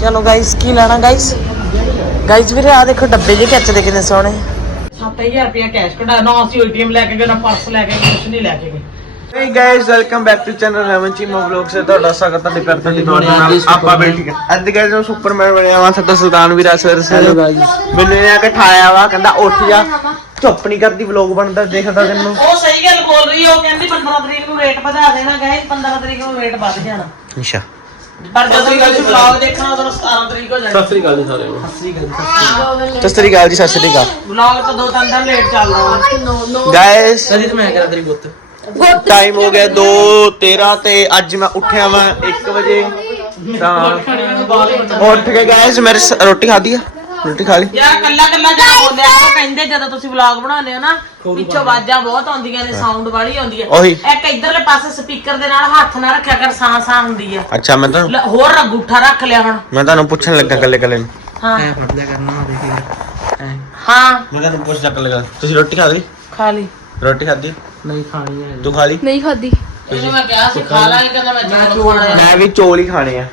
ਚਲੋ ਗਾਇਸ ਕੀ ਲੈਣਾ guys guys ਵੀਰੇ ਆ ਦੇਖੋ ਡੱਬੇ ਜੇ ਕੱਚ ਦੇ ਕਿੰਨੇ ਸੋਹਣੇ। 7000 ਰੁਪਇਆ ਕੈਸ਼ ਕਢਾ ਨਾ ਅਸੀਂ ਏਟੀਐਮ ਲੈ ਕੇ ਗਏ ਨਾ ਪਰਸ ਲੈ ਕੇ ਕੁਝ ਨਹੀਂ ਲੈ ਕੇ ਗਏ। Hey guys, welcome back to channel Heaven Chima Vlogs ਤੇ ਤੁਹਾਡਾ ਸਵਾਗਤ ਹੈ ਤੁਹਾਡੀ ਦੁਆ ਨਾਲ। ਆਪਾਂ ਬੈਠੀ ਕੇ ਅੱਜ ਗਾਇਸ ਮੈਂ ਸੁਪਰਮੈਨ ਬਣਿਆ ਵਾਂ ਸਾਡਾ ਸੁਲਤਾਨ ਵੀਰਾ ਸਵੇਰ ਸਵੇਰ ਮੈਨੂੰ ਇਹ ਆ ਕੇ ਠਾਇਆ ਵਾ ਕਹਿੰਦਾ ਉੱਠ ਜਾ। ਚੁੱਪ ਨਹੀਂ ਕਰਦੀ ਵਲੌਗ ਬਣਦਾ ਦੇਖਦਾ ਤੈਨੂੰ। ਉਹ ਸਹੀ ਗੱਲ ਬੋਲ ਰਹੀ ਹੈ ਉਹ ਕਹਿੰਦੀ 15 ਤਰੀਕ ਨੂੰ ਰੇਟ ਵਧਾ ਦੇਣਾ ਗਾਇਸ 15 ਤਰੀਕ ਨੂੰ ਰੇਟ ਵੱਧ ਜਾਣਾ। ਅੱਛਾ। ਪਰ ਜਦੋਂ ਤੁਸੀਂ ਵਲੌਗ ਦੇਖਣਾ ਉਦੋਂ 17 ਤਰੀਕ ਹੋ ਜਾਣੀ। ਸਤਿ ਸ੍ਰੀ ਅਕਾਲ ਜੀ ਸਤਿ ਸ੍ਰੀ ਅਕਾਲ ਵਲੌਗ ਤਾਂ ਦੋ ਤਿੰਨ ਦਿਨ ਲੇਟ ਚੱਲ ਰਿਹਾ ਗਾਇਸ ਮੈਂ ਕਰਾਂ ਤੇਰੀ ਗੁੱਤ ਟਾਈਮ ਹੋ ਗਿਆ 2 13 ਤੇ ਅੱਜ ਮੈਂ ਉੱਠਿਆ ਵਾਂ 1 ਵਜੇ। ਤਾਂ ਉੱਠ ਕੇ ਗਾਇਸ ਮੇਰੇ ਸ- ਰੋਟੀ ਖਾਧੀ ਆ? ਰੋਟੀ ਖਾ ਲਈ? ਯਾਰ ਕੱਲਾ ਕੱਲਾ ਜਿਹੜਾ ਬੋਲਿਆ ਉਹ ਕਹਿੰਦੇ ਜਦੋਂ ਤੁਸੀਂ ਵਲੌਗ ਬਣਾਉਂਦੇ ਹੋ ਨਾ ਪਿੱਛੋਂ ਆਵਾਜ਼ਾਂ ਬਹੁਤ ਆਉਂਦੀਆਂ ਨੇ ਸਾਊਂਡ ਵਾਲੀ ਆਉਂਦੀ ਹੈ। ਉਹੀ। ਇੱਕ ਇਧਰਲੇ ਪਾਸੇ ਸਪੀਕਰ ਦੇ ਨਾਲ ਹੱਥ ਨਾ ਰੱਖਿਆ ਕਰ ਸਾਂ ਸਾਂ ਹੁੰਦੀ ਹੈ। ਅੱਛਾ ਮੈਂ ਲੈ, ਹੋਰ ਅੰਗੂਠਾ ਰੱਖ ਲਿਆ ਹੁਣ। ਮੈਂ ਤੁਹਾਨੂੰ ਪੁੱਛਣ ਲੱਗਾ ਕੱਲੇ ਕੱਲੇ ਨੂੰ। ਹਾਂ। ਹਾਂ। ਮੈਂ ਤੁਹਾਨੂੰ ਪੁੱਛ ਲੱਗਾ ਲੱਗਾ ਤੁਸੀਂ ਰੋਟੀ ਖਾ ਲਈ? ਖਾ ਲਈ। ਰੋਟੀ ਖਾਧੀ? ਨਹੀਂ ਖਾਣੀ ਹੈ ਤੂੰ ਖਾ ਲਈ? ਨਹੀਂ ਖਾਦੀ ਇਹਨੂੰ ਮੈਂ ਕਿਹਾ ਸੀ ਖਾ ਲਾਂਗੇ ਕਹਿੰਦਾ ਮੈਂ ਚੌਲ ਖਾਣੇ ਆ। ਮੈਂ ਵੀ ਚੋਲ ਹੀ ਖਾਣੇ ਆ।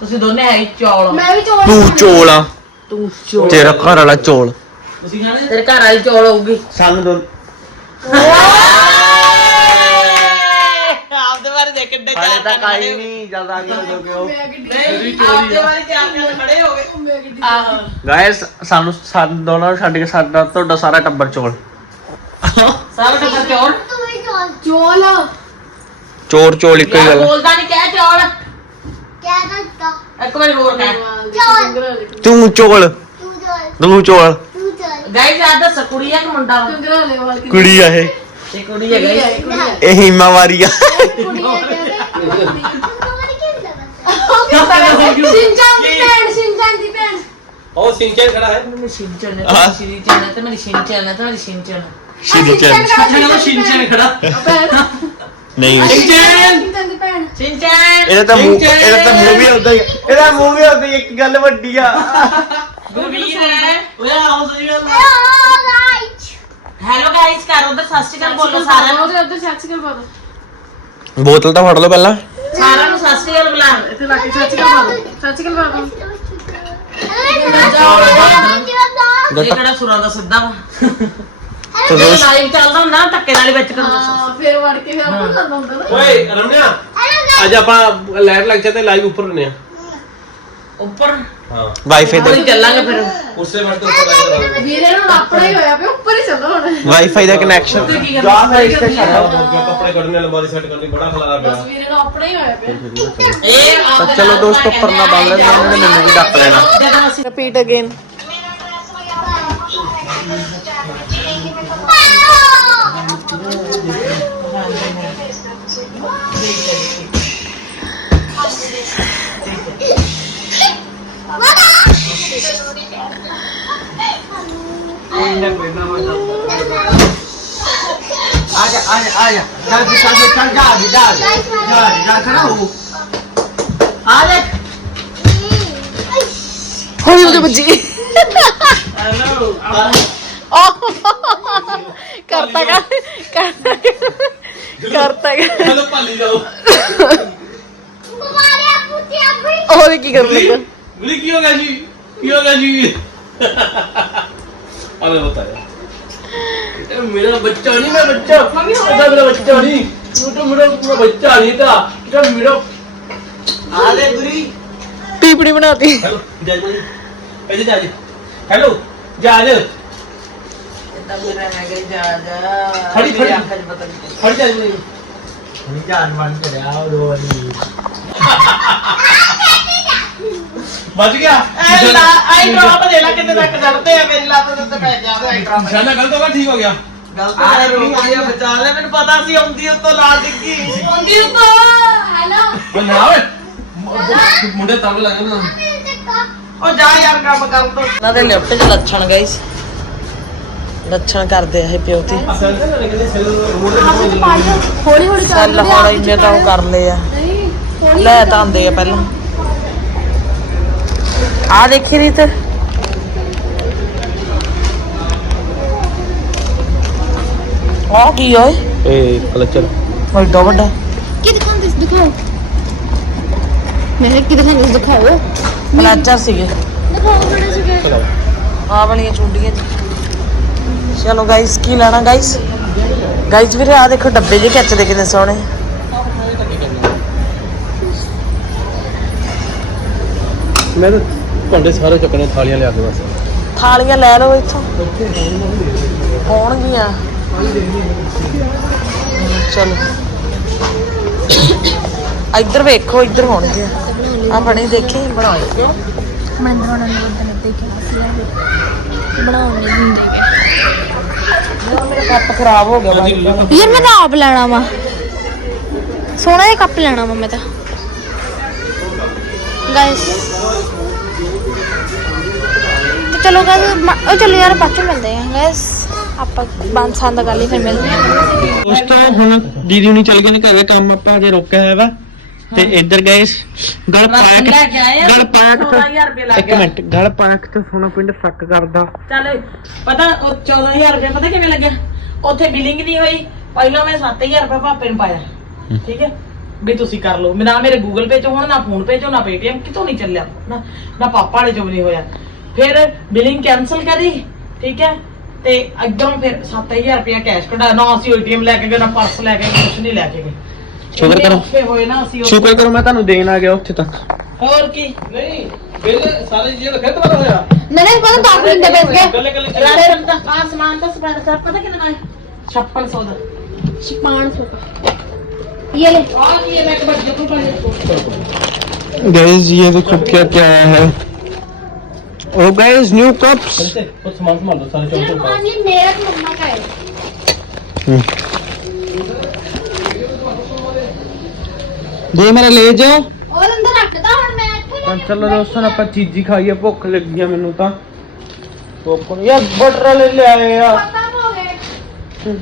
ਤੁਸੀਂ ਦੋਨੇ ਹੈ ਹੀ ਚੌਲ। ਮੈਂ ਵੀ ਚੋਲ ਤੂੰ ਚੋਲ ਆ। ਤੂੰ ਚੌਲ ਤੇਰਾ ਘਰ ਵਾਲਾ ਚੋਲ। ਤੁਸੀਂ ਖਾਣੇ? ਤੇਰੇ ਘਰ ਵਾਲੀ ਚੌਲ ਹੋਊਗੀ। ਸਾਨੂੰ ਦੋ। ਆਪਦੇ ਬਾਰੇ ਦੇਖ ਕਿੱਡੇ ਹਾਲੇ ਤੱਕ ਆਈ ਨਹੀਂ ਜਦ ਆ ਗਏ ਉਹ। ਨਹੀਂ ਆਪਦੇ ਬਾਰੇ ਚਾਰ ਜਣੇ ਖੜੇ ਹੋ ਗਏ। ਆਹੋ। ਗਾਇਸ ਸਾਨੂੰ ਸਾਨੂੰ ਦੋਨਾਂ ਨੂੰ ਛੱਡ ਕੇ ਸਾਡਾ ਤੁਹਾਡਾ ਸਾਰਾ ਟੱਬਰ ਚੋਲ। ਸਾਰਾ ਟੱਬਰ ਚੌਲ? ਚੋਲ। ਚੋਰ ਚੋਲ ਇੱਕੋ ਹੀ ਯਾਰ ਗੱਲ। ਬੋਲਦਾ ਨਹੀਂ ਕਹਿ ਚੌਲ। ਇੱਕ ਵਾਰੀ ਹੋਰ ਕਹਿ। ਤੂੰ ਚੋਲ। ਤੂੰ ਚੋਲ। ਗਾਈਜ਼ ਆ ਦੱਸ ਕੁੜੀ ਆ ਕਿ ਮੁੰਡਾ ਵਾ? ਕੁੜੀ ਆ ਇਹ। ਇਹ ਕੁੜੀ ਹੈ ਗਾਈਜ਼ ਇਹ ਹੀਮਾ ਵਾਰੀ ਆ। ਕੁੜੀ ਹੈ ਕਹਿੰਦੇ। ਸਿੰਜਾਨ ਦੀ ਭੈਣ ਸਿੰਜਾਨ ਦੀ ਭੈਣ ਉਹ ਸਿੰਚਨ ਖੜਾ ਹੈ। ਮੈਨੂੰ ਸ਼ਿੰਚਨ ਨੇ ਤੇ ਸ਼ਿੰਚਨ ਨੇ ਤੇ ਮੇਰੀ ਸ਼ਿੰਚਨ ਨੇ ਤੇ ਮੇਰੀ ਸ਼ਿੰਚਨ ਸ਼ੀਦੀ ਚੈਨ। ਉਹ ਸਿੰਚਨ ਖੜਾ। ਨਹੀਂ। ਭੈਣ। ਸ਼ਿੰਚਨ। ਇਹਦਾ ਤਾਂ ਮੂੰਹ ਇਹਦਾ ਤਾਂ ਮੂੰਹ ਵੀ ਹੁੰਦਾ ਹੀ ਆ। ਇਹਦਾ ਮੂੰਹ ਵੀ ਹੁੰਦਾ ਹੀ ਆ, ਇੱਕ ਗੱਲ ਵੱਡੀ ਆ। ਓਏ ਆਓ ਸਹੀ ਗੱਲ ਹੈਲੋ ਗਾਈਜ਼ ਕਰ ਉਧਰ ਸਤਿ ਸ਼੍ਰੀ ਅਕਾਲ ਬੋਲੋ ਸਾਰਿਆਂ ਨੂੰ। ਉਹਦੇ ਉੱਤੇ ਸੱਚ ਕਰ ਪਾਦੋ ਬੋਤਲ ਤਾਂ ਫੜ ਲਓ ਪਹਿਲਾਂ। ਸਾਰਿਆਂ ਨੂੰ ਸਤਿ ਸ਼੍ਰੀ ਅਕਾਲ ਬੁਲਾ। ਇੱਥੇ ਲਾ ਕੇ ਸੱਚ ਕਰ ਪਾਦੋ ਸੱਚ ਕਰ ਪਾਦੋ ਇਹ ਕਿਹੜਾ ਸੁਰਾਂ ਦਾ ਸਿੱਧਾ ਵਾ? ਤੇ ਜਦੋਂ ਲਾਈਵ ਚੱਲਦਾ ਹੁੰਦਾ ਨਾ ਧੱਕੇ ਨਾਲ ਹੀ ਵਿੱਚ ਕਰੂਗਾ ਹਾਂ ਫਿਰ ਵੜ ਕੇ ਫਿਰ ਆਪਾਂ ਕਰਦਾ ਹੁੰਦਾ ਨਾ। ਓਏ ਰਮਣਿਆ ਅੱਜ ਆਪਾਂ ਲਾਈਟ ਲੈਕਚਰ ਤੇ ਲਾਈਵ ਉੱਪਰ ਨੇ ਉੱਪਰ। ਹਾਂ। ਵਾਈਫਾਈ ਉੱਪਰ ਦਾ ਹੀ ਚੱਲਾਂਗੇ ਫਿਰ। ਉਸੇ ਵਕਤ ਉੱਪਰ ਲਾਈਟ ਵੀਰੇ ਨੂੰ ਆਪਣਾ ਹੀ ਹੋਇਆ ਪਿਆ ਉੱਪਰ ਹੀ ਚੱਲੋ ਹੁਣ। ਵਾਈਫਾਈ ਦਾ ਕਨੈਕਸ਼ਨ ਉੱਧਰ ਕੀ ਕਰਨਾ? ਮੈਂ ਇੱਥੇ ਛੱਡਾਂ ਕੱਪੜੇ ਕੱਢਣੇ ਅਲਮਾਰੀ ਸੈੱਟ ਕਰਨੀ ਬੜਾ ਖਲਾਰਾ ਪਿਆ। ਵੀਰੇ ਨੂੰ ਆਪਣਾ ਹੀ ਹੋਇਆ ਪਿਆ। ਇਹ ਤਾਂ ਚਲੋ ਦੋਸਤੋ ਪਰਨਾ ਬੰਨ ਲੈਂਦੇ ਇਹਨਾਂ ਨੇ ਮੈਨੂੰ ਵੀ ਡੱਕ ਲੈਣਾ। ਰਿਪੀਟ ਅਗੇਨ ਚੱਲ ਜੀ, ਚੱਲ ਜਾ ਜੀ ਜਾ ਜੀ, ਜਾ ਜੀ, ਜਾ ਖੜਾ ਹੋ ਆ ਦੇਖ ਹੋਈ ਉਹਦੇ ਬੱਜੀ ਹੈਲੋ ਕਰਤਾ ਕਰ ਕਰਤਾ ਕਰਤਾ ਚਲੋ ਭਾਲੀ ਜਾਓ ਉਹ ਕੀ ਕਰਨ ਲੱਗਾ ਗੁਲੀ ਕੀ ਹੋ ਗਿਆ ਜੀ ਕੀ ਹੋ ਗਿਆ ਜੀ ਅਰੇ ਬਤਾਇਆ ਇਹ ਮੇਰਾ ਬੱਚਾ ਨਹੀਂ ਮੈਂ ਬੱਚਾ। ਇਹਦਾ ਮੇਰਾ ਬੱਚਾ ਨਹੀਂ। ਉਹ ਤਾਂ ਮੇਰਾ ਪੂਰਾ ਬੱਚਾ ਨਹੀਂ ਤਾਂ। ਇਹ ਮੇਰਾ ਆ ਦੇ ਗੁਰੀ। ਪੀਪੜੀ ਬਣਾਤੀ। ਹੈਲੋ ਜਾ ਜੀ ਇਹਦੇ ਜਾ ਜੀ। ਹੈਲੋ ਜਾ ਜਾ। ਇਦਾਂ ਮੇਰਾ ਹੈਗਾ ਜਾ ਜਾ। ਖੜੀ, ਖੜੀ। ਅੱਖਾਂ 'ਚ ਪਤਾ ਨਹੀਂ ਫੜ ਜਾ ਜੀ। ਜਾਨ ਮਨ ਕਰਿਆ ਉਹ ਦੋ ਵਾਰੀ। ਬਚ ਗਿਆ। ਐ ਲਾ ਆਈ ਡ੍ਰੌਪ ਦੇ ਲੈ ਕਿਤੇ ਤੱਕ ਚੜਦੇ ਆ ਮੇਰੀ ਲੱਤ ਦੇ ਉੱਤੇ ਪੈ ਜਾ ਆਈ ਡ੍ਰੌਪ ਨਿਸ਼ਾਨਾ ਗਲਤ ਹੋ ਗਿਆ ਠੀਕ ਹੋ ਗਿਆ। ਗਲਤ ਆ ਰੁਕੀ ਆ ਬਚਾ ਲੈ ਮੈਨੂੰ ਪਤਾ ਸੀ ਆਉਂਦੀ ਉੱਤੋਂ ਲਾਲ ਡਿੱਗੀ। ਹੁੰਦੀ ਉੱਤੋਂ ਹੈਲੋ। ਓਏ ਨਾ ਓਏ। ਮ- ਮੁੰਡੇ ਤੰਗ ਲੱਗ ਨਾ ਉਹ ਜਾ ਯਾਰ ਕੰਮ ਕਰ ਤੋ ਇਹਨਾਂ ਦੇ ਲਿਫਟ 'ਚ ਲੱਛਣ ਗਏ ਸੀ। ਲੱਛਣ ਕਰਦੇ ਆ ਇਹ ਪਿਓ ਤੇ। ਅਸਲ ਤੇ ਹੌਲੀ ਹੌਲੀ ਚੱਲ ਹੁਣ ਇੰਨੇ ਤਾਂ ਉਹ ਕਰ ਲਏ ਆ। ਨਹੀਂ ਲੈ ਤਾਂ ਆਂਦੇ ਆ ਪਹਿਲਾਂ। ਆ ਦੇਖੀ ਰੀਤ। ਆ ਕੀ ਓਏ ਏ ਕਲਚਰ। ਵੱਡਾ ਵੱਡਾ। ਕੀ ਦਿਖਾਉਂਦੇ ਸੀ? ਦਿਖਾਓ। ਮੈਂ ਕੀ ਦਿਖਾਉਂਦੇ ਸੀ? ਦਿਖਾਓ। ਪਲਾਚਰ ਸੀਗੇ। ਦਿਖਾਓ ਕਿਹੜੇ ਸੀਗੇ ਆ ਵਾਲੀਆਂ ਚੁੰਡੀਆਂ ਜੀ। ਚਲੋ ਗਾਇਸ ਕੀ ਲੈਣਾ ਗਾਇਸ ਗਾਇਸ ਵੀਰੇ ਆ ਦੇਖੋ ਡੱਬੇ ਜਿਹੇ ਕੱਚ ਦੇ ਕਿੰਨੇ ਸੋਹਣੇ। ਮੈਂ ਤਾਂ ਭਾਂਡੇ ਸਾਰੇ ਚੱਕਣੇ ਥਾਲੀਆਂ ਲਿਆ ਕੇ ਬਸ। ਥਾਲੀਆਂ ਲੈ ਲਓ ਇੱਥੋਂ। ਹੋਣਗੀਆਂ। ਚਲੋ। ਇੱਧਰ ਵੇਖੋ ਇੱਧਰ ਹੋਣਗੀਆਂ ਆ ਬਣੇ ਦੇਖੀ ਬਣਾਏ। ਮੈਂ ਬਣਾਉਣ ਨੂੰ ਬੰਦ ਦੇਖਿਆ ਸੀ ਬਣਾਉਣ ਨਹੀਂ ਦਿੰਦੇ ਮੇਰਾ ਕੱਪ ਖਰਾਬ ਹੋ ਗਿਆ ਬਾਈ। ਯਾਰ ਮੈਂ ਤਾਂ ਆਪ ਲੈਣਾ ਵਾ। ਸੋਹਣਾ ਜਿਹਾ ਕੱਪ ਲੈਣਾ ਵਾ ਮੈਂ ਤਾਂ। ਗਾਇਸ ਤੇ ਚਲੋ ਗਾਇਸ ਉਹ ਚਲੋ ਯਾਰ ਬਾਅਦ ਚ ਮਿਲਦੇ ਆ ਗਾਇਸ ਆਪਾਂ ਬੰਦ ਸੰਦ ਕਰ ਲਈ ਫਿਰ ਮਿਲਦੇ ਆ ਦੋਸਤੋ ਹੁਣ ਦੀਦੀ ਹੁਣੀ ਚੱਲ ਗਏ ਨੇ ਘਰੇ ਕੰਮ ਆਪਾਂ ਅਜੇ ਰੋਕਿਆ ਹੋਇਆ ਵਾ। ਤੇ ਇੱਧਰ ਗਏ ਗਲ ਪਾਕ ਲੈ ਕੇ ਆਏ ਆ। ਗਲ ਪਾਕ 14000 ਰੁਪਏ ਲੱਗ ਇੱਕ ਗਿਆ। ਮਿੰਟ ਗਲ ਪਾਕ ਤੇ ਸੋਨਾ ਪਿੰਡ ਫੱਕ ਕਰਦਾ। ਚੱਲ ਪਤਾ ਉਹ 14000 ਰੁਪਏ ਪਤਾ ਕਿਵੇਂ ਲੱਗਿਆ? ਉੱਥੇ ਬਿਲਿੰਗ ਨਹੀਂ ਹੋਈ। ਪਹਿਲਾਂ ਮੈਂ 7000 ਰੁਪਏ ਭਾਪੇ ਨੂੰ ਪਾਇਆ। ਠੀਕ ਹੈ? ਵੀ ਤੁਸੀਂ ਕਰ ਲਓ। ਨਾ ਮੇਰੇ ਗੂਗਲ ਪੇ ਚ ਹੁਣ ਨਾ ਫੋਨ ਪੇ ਚੋਂ ਨਾ ਪੇਟੀਐਮ ਕਿਤੋਂ ਨਹੀਂ ਚੱਲਿਆ? ਨਾ ਨਾ ਪਾਪਾ ਵਾਲੇ ਚੋਂ ਵੀ ਨਹੀਂ ਹੋਇਆ। ਫਿਰ ਬਿਲਿੰਗ ਕੈਨਸਲ ਕਰੀ। ਠੀਕ ਹੈ? ਤੇ ਅੱਗੋਂ ਫਿਰ 7000 ਰੁਪਏ ਕੈਸ਼ ਕਢਾ ਨਾ ਅਸੀਂ ਏਟੀਐਮ ਲੈ ਕੇ ਗਏ ਨਾ ਪਰਸ ਲੈ ਕੇ ਗਏ ਕੁਝ ਨਹੀਂ ਲੈ ਕੇ ਗਏ ਸ਼ੁਕਰ ਇੰਨੇ ਕਰੋ। ਔਖੇ ਹੋਏ ਨਾ ਅਸੀਂ ਉੱਥੇ। ਸ਼ੁਕਰ ਕਰੋ ਮੈਂ ਤੁਹਾਨੂੰ ਦੇਣ ਆ ਗਿਆ ਉੱਥੇ ਤੱਕ ਹੋਰ ਕੀ ਨਹੀਂ ਬਿੱਲ ਸਾਰੇ ਚੀਜ਼ਾਂ ਦਾ ਖੇਤ ਵਾਲਾ ਹੋਇਆ ਨਹੀਂ ਪਤਾ ਤਾਂ ਦਿੰਦੇ ਪੈਸੇ ਕੇ ਗੱਲੇ ਗੱਲੇ ਰਾੜੇ ਰੰਦਾ ਆ ਸਮਾਨ ਤਾਂ ਸਪੈਂਡ ਕਰ ਪਤਾ ਕਿੰਨਾ ਹੈ 5600 ਦਾ 500 ये ले ਆ ਕੀ ਹੈ ਮੈਂ ਇੱਕ ਵਾਰ ਜੱਪੂ ਪਾ गाइस ये देखो क्या क्या आया है ओ गाइस न्यू कप्स चलते कुछ सामान संभाल दो सारे चौंके उठाओ ये मेरा मम्मा का है दे मेरा ले जाओ और अंदर रखता और मैं ਇੱਥੇ ਤਾਂ ਚਲੋ ਦੋਸਤੋ ਆਪਾਂ ਚੀਜ਼ੀ ਖਾਈਏ ਭੁੱਖ ਲੱਗੀ ਆ ਮੈਨੂੰ ਤਾਂ ਭੁੱਖ ਨਹੀਂ ਯਾਰ ਬਟਰ ਵਾਲੇ ਲਿਆਏ ਆ ਖਤਮ ਹੋ ਗਏ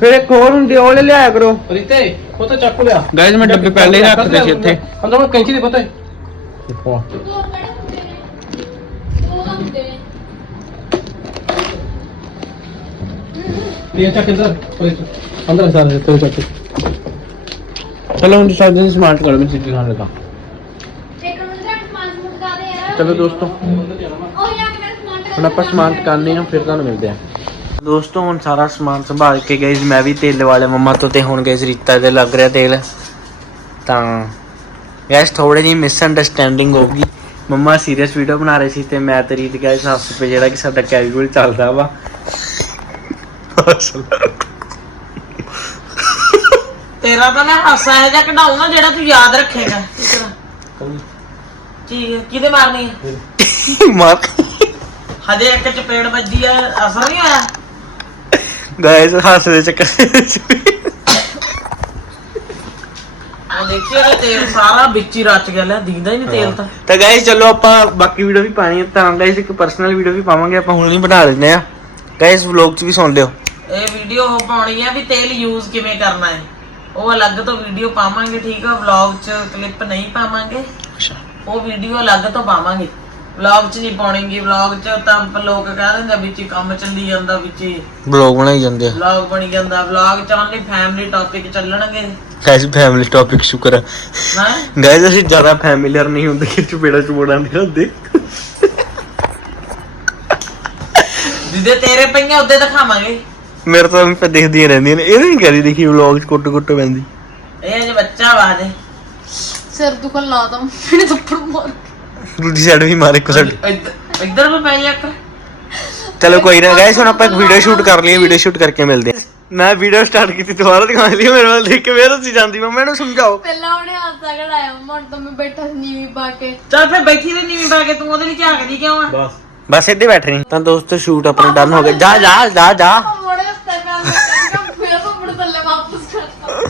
ਫਿਰ ਇੱਕ ਹੋਰ ਹੁੰਦੀ ਆ, ਉਹ ਲੈ ਲਿਆਇਆ ਕਰੋ रीते वो तो चाकू ले आ ਗਾਇਸ ਮੈਂ ਡੱਬੇ ਪਹਿਲੇ ਹੀ ਰੱਖ ਦਿੱਤੇ ਸੀ ਇੱਥੇ अंदर में कैंची दे पता है ਦੋ ਕਿਹੜੇ తీయచట్టు సార్ పోలీసు అందరం సార్ తీయచట్టు ਚਲੋ ਹੁਣ ਤੁਸੀਂ ਦਿਨ ਸਮਾਰਟ ਕਰੋ ਮੈਂ ਸਿੱਧੀ ਖਾਣ ਲੱਗਾ ਚਲੋ ਦੋਸਤੋ ਹੁਣ ਆਪਾਂ ਸਮਾਨ ਟਕਾਨੇ ਆ ਫਿਰ ਤੁਹਾਨੂੰ ਮਿਲਦੇ ਆ। ਦੋਸਤੋ ਹੁਣ ਸਾਰਾ ਸਮਾਨ ਸੰਭਾਲ ਕੇ ਗਏ ਮੈਂ ਵੀ ਤੇਲ ਵਾਲੇ ਮੰਮਾ ਤੋਂ ਤੇ ਹੁਣ ਗਏ ਰੀਤਾ ਤੇ ਲੱਗ ਰਿਹਾ ਤੇਲ। ਤਾਂ ਗਾਇਸ ਥੋੜੀ ਜਿਹੀ ਮਿਸ ਅੰਡਰਸਟੈਂਡਿੰਗ ਹੋ ਗਈ। ਮੰਮਾ ਸੀਰੀਅਸ ਵੀਡੀਓ ਬਣਾ ਰਹੇ ਸੀ ਤੇ ਮੈਂ ਤੇ ਰੀਤ ਗਾਇਸ ਹੱਸ ਜਿਹੜਾ ਕਿ ਸਾਡਾ ਕੈਜੂਅਲ ਚੱਲਦਾ ਵਾ। ਤੇਰਾ ਤਾਂ ਮੈਂ ਹਾਸਾ ਹੈ ਜਾਂ ਕਢਾਉ ਨਾ ਜਿਹੜਾ ਤੂੰ ਯਾਦ ਰੱਖੇਗਾ। ਠੀਕ ਹੈ ਠੀਕ ਹੈ ਕਿਹਦੇ ਮਾਰਨੀ ਹੈ ਮਾਰ। ਹਜੇ ਇੱਕ ਚਪੇੜ ਵੱਜੀ ਆ ਅਸਰ ਨਹੀਂ ਆਇਆ ਗਾਇਸ ਹੱਸ ਦੇ ਚੱਕਰ ਵਿੱਚ। ਉਹ ਦੇਖੀ ਉਹਦਾ ਤੇਲ ਸਾਰਾ ਵਿੱਚ ਹੀ ਰਚ ਗਿਆ ਲੈ ਦੀਂਦਾ ਹੀ ਨਹੀਂ ਤੇਲ ਤਾਂ। ਤਾਂ ਗਾਇਸ ਚਲੋ ਆਪਾਂ ਬਾਕੀ ਵੀਡੀਓ ਵੀ ਪਾਣੀ ਹੈ ਤਾਂ ਗਾਇਸ ਇੱਕ ਪਰਸਨਲ ਵੀਡੀਓ ਵੀ ਪਾਵਾਂਗੇ ਆਪਾਂ ਹੁਣ ਨਹੀਂ ਬਣਾ ਲੈਂਦੇ ਆ। ਗਾਇਸ ਵਲੌਗ 'ਚ ਵੀ ਸੁਣ ਲਿਓ। ਇਹ ਵੀਡੀਓ ਪਾਉਣੀ ਆ ਵੀ ਤੇਲ ਯੂਜ਼ ਕਿਵੇਂ ਕਰਨਾ ਹੈ। ਉਹ ਅਲੱਗ ਤੋਂ ਵੀਡੀਓ ਪਾਵਾਂਗੇ ਠੀਕ ਆ? ਵਲੌਗ 'ਚ ਕਲਿੱਪ ਨਹੀਂ ਪਾਵਾਂਗੇ। ਅੱਛਾ। ਉਹ ਵੀਡੀਓ ਅਲੱਗ ਤੋਂ ਪਾਵਾਂਗੇ। ਵਲੌਗ 'ਚ ਨਹੀਂ ਪਾਉਣਗੇ। ਵਲੌਗ 'ਚ ਤਾਂ ਲੋਕ ਕਹਿ ਦਿੰਦੇ ਆ ਵਿੱਚ ਹੀ ਕੰਮ ਚੱਲੀ ਜਾਂਦਾ ਵਿੱਚ ਹੀ ਵਲੌਗ ਬਣਾਈ ਜਾਂਦੇ ਆ। ਵਲੌਗ ਬਣੀ ਜਾਂਦਾ। ਵਲੌਗ 'ਚ ਓਨਲੀ ਫੈਮਿਲੀ ਟੌਪਿਕ ਚੱਲਣਗੇ। ਗਾਇਸ ਫੈਮਿਲੀ ਟੌਪਿਕ ਸ਼ੁਕਰ ਹੈ? ਗਾਇਸ ਅਸੀਂ ਜ਼ਿਆਦਾ ਫੈਮਿਲੀਅਰ ਨਹੀਂ ਹੁੰਦੇ ਕਿ ਚੁਪੇੜਾ ਚੁਪੜਾਂ ਦੇ ਹੁੰਦੇ। ਜਿੱਦੇ ਤੇਰੇ ਪਈਆਂ ਉਹਦੇ ਦਿਖਾਵਾਂਗੇ। ਮੇਰੇ ਤਾਂ ਵੀ ਦੇਖਦੀਆਂ ਰਹਿੰਦੀਆਂ ਨੇ। ਇਹ ਨਹੀਂ ਕਰੀ ਦੇਖੀ ਵਲੌਗ 'ਚ ਕੁੱਟ ਕੁੱਟ ਪੈਂਦੀ। ਇਹ ਅਜੇ ਬੱਚਾ ਵਾ ਦੇ ਸਿਰ ਦੁਖਣ ਲਾ ਤਾ ਮੇਰੇ ਥੱਪੜ ਮਾਰ ਦੂਜੀ ਸਾਈਡ ਵੀ ਮਾਰੇ ਕੋ ਸਾਡੀ ਇੱਧਰ ਇੱਧਰ ਵੀ ਪੈ ਜਾ ਕਰ ਚਲੋ ਕੋਈ ਨਾ ਗਾਇਸ ਹੁਣ ਆਪਾਂ ਇੱਕ ਵੀਡੀਓ ਸ਼ੂਟ ਕਰ ਲਈਏ ਵੀਡੀਓ ਸ਼ੂਟ ਕਰਕੇ ਮਿਲਦੇ ਆ ਮੈਂ ਵੀਡੀਓ ਸਟਾਰਟ ਕੀਤੀ ਦੁਬਾਰਾ ਦਿਖਾਉਣ ਲਈ ਮੇਰੇ ਵੱਲ ਦੇਖ ਕੇ ਫੇਰ ਅਸੀਂ ਜਾਂਦੀ ਮੰਮਾ ਨੂੰ ਸਮਝਾਓ। ਪਹਿਲਾਂ ਉਹਨੇ ਹਾਸਾ ਕਢਾਇਆ ਮਨ ਤਾਂ ਮੈਂ ਬੈਠਾ ਸੀ ਨੀਵੀਂ ਪਾ ਕੇ। ਚੱਲ ਫੇ ਬੈਠੀ ਤੇ ਨੀਵੀਂ ਪਾ ਕੇ ਤੂੰ ਉਹਦੇ ਲਈ ਝਾਕਦੀ ਕਿਉਂ ਆ? बस ਬਸ ਇੱਥੇ ਬੈਠ ਰਹੀ। ਤਾਂ ਦੋਸਤੋ ਸ਼ੂਟ ਆਪਣਾ ਡਨ ਹੋ ਗਿਆ ਜਾ ਜਾ ਜਾ ਜਾ ਮੋੜੇ ਹੱਥਾਂ ਨਾਲ ਮੈਂ ਫਿਰ ਥੱਪੜ ਥੱਲੇ ਵਾਪਸ ਕਰਤਾ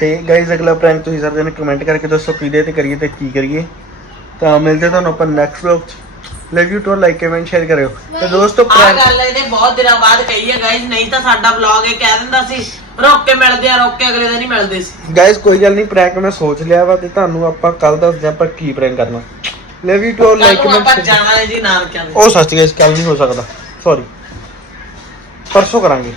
ਤੇ ਗਾਇਸ ਅਗਲਾ ਪ੍ਰੈਂਕ ਤੁਸੀਂ ਸਾਰੇ ਜਣੇ ਕਮੈਂਟ ਕਰਕੇ ਦੱਸੋ ਕਿਹਦੇ ਤੇ ਕਰੀਏ ਤੇ ਕੀ ਕਰੀਏ। ਤਾਂ ਮਿਲਦੇ ਤੁਹਾਨੂੰ ਆਪਾਂ ਨੈਕਸਟ ਵਲੋਗ ਚ। Love you too like comment share ਕਰਿਓ। ਤੇ ਦੋਸਤੋ ਆ ਗੱਲ ਇਹਨੇ ਬਹੁਤ ਦਿਨਾਂ ਬਾਅਦ ਕਹੀ ਹੈ ਗਾਇਜ਼ ਨਹੀਂ ਤਾਂ ਸਾਡਾ ਵਲੌਗ ਇਹ ਕਹਿ ਦਿੰਦਾ ਸੀ ਰੁੱਕ ਕੇ ਮਿਲਦੇ ਆ ਰੁੱਕ ਕੇ ਅਗਲੇ ਦਿਨ ਹੀ ਮਿਲਦੇ ਸੀ। ਗਾਇਸ ਕੋਈ ਗੱਲ ਨਹੀਂ ਪ੍ਰੈਂਕ ਮੈਂ ਸੋਚ ਲਿਆ ਵਾ ਤੇ ਤੁਹਾਨੂੰ ਆਪਾਂ ਕੱਲ ਦੱਸਦੇ ਆਪਾਂ ਕੀ ਪ੍ਰੈਂਕ ਕਰਨਾ। ਲਵ ਯੂ ਟੂ ਲਾਈਕ ਕੱਲ ਨੂੰ ਆਪਾਂ ਕਮੈਂਟ ਜਾਣਾ ਹੈ ਜੀ ਨਾਨਕਿਆਂ ਦੇ। ਉਹ ਸੱਚ ਗਾਇਸ ਕੱਲ ਨਹੀਂ ਹੋ ਸਕਦਾ ਸੌਰੀ ਪਰਸੋਂ ਕਰਾਂਗੇ।